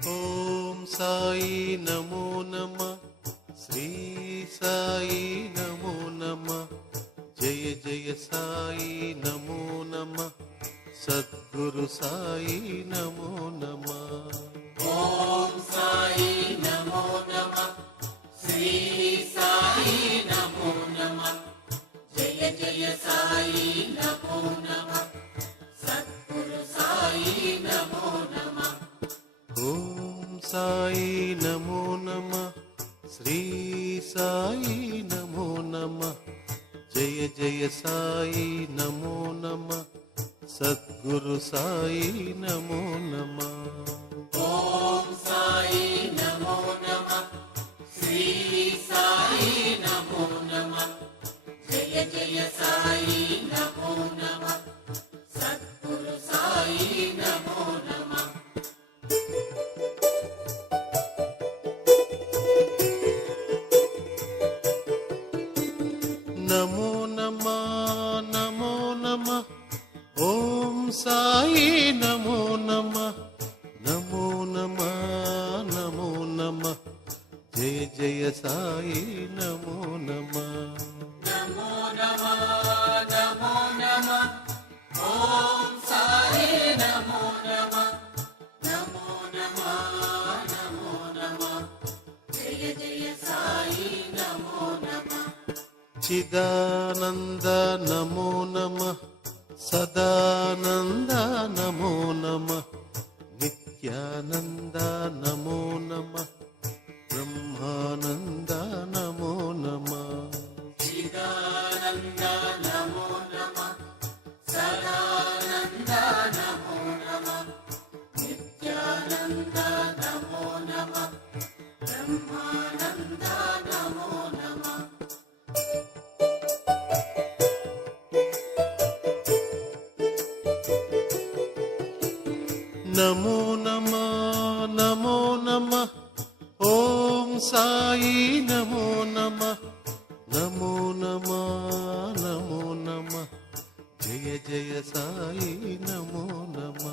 ఓం సాయి నమో నమ, శ్రీ సాయి నమో నమ, జయ జయ సాయి నమో నమ, సద్గురు సాయి నమో నమ. ఓం సాయి నమో నమ, శ్రీ సాయి నమో నమ, జయ జయ సాయి నమో నమ, సద్గురు సాయి నమో నమ. ఓం సాయి నమో నమ, శ్రీ సాయి నమో నమ, జయ జయ సాయి నమో నమ, సద్గురు సాయి నమో నమ. ఓం సాయి నమో నమ, శ్రీ సాయి నమో నమ, జయ జయ సాయి నమో నమ, సద్గురు సాయి నమో నమ. నమో నమ నమో నమ, ఓం సాయి నమో నమ, నమో నమ నమో నమ, జయ జయ సాయి నమో నమ. నమో నమ నమో నమ, ఓం సాయి నమో నమ, నమో నమ నమో నమ, జయ జయ సాయి నమో నమ. చిదానంద నమో నమ, సదానంద నమో నమ, నిత్యానంద నమో నమ, బ్రహ్మానంద నమో నమ. చిదానంద నమో నమ, సదానంద నమో నమ, నిత్యానంద నమో నమ, బ్రహ్మానంద నమో నమ. నమో నమ నమో నమ, ఓం సాయి నమో నమ,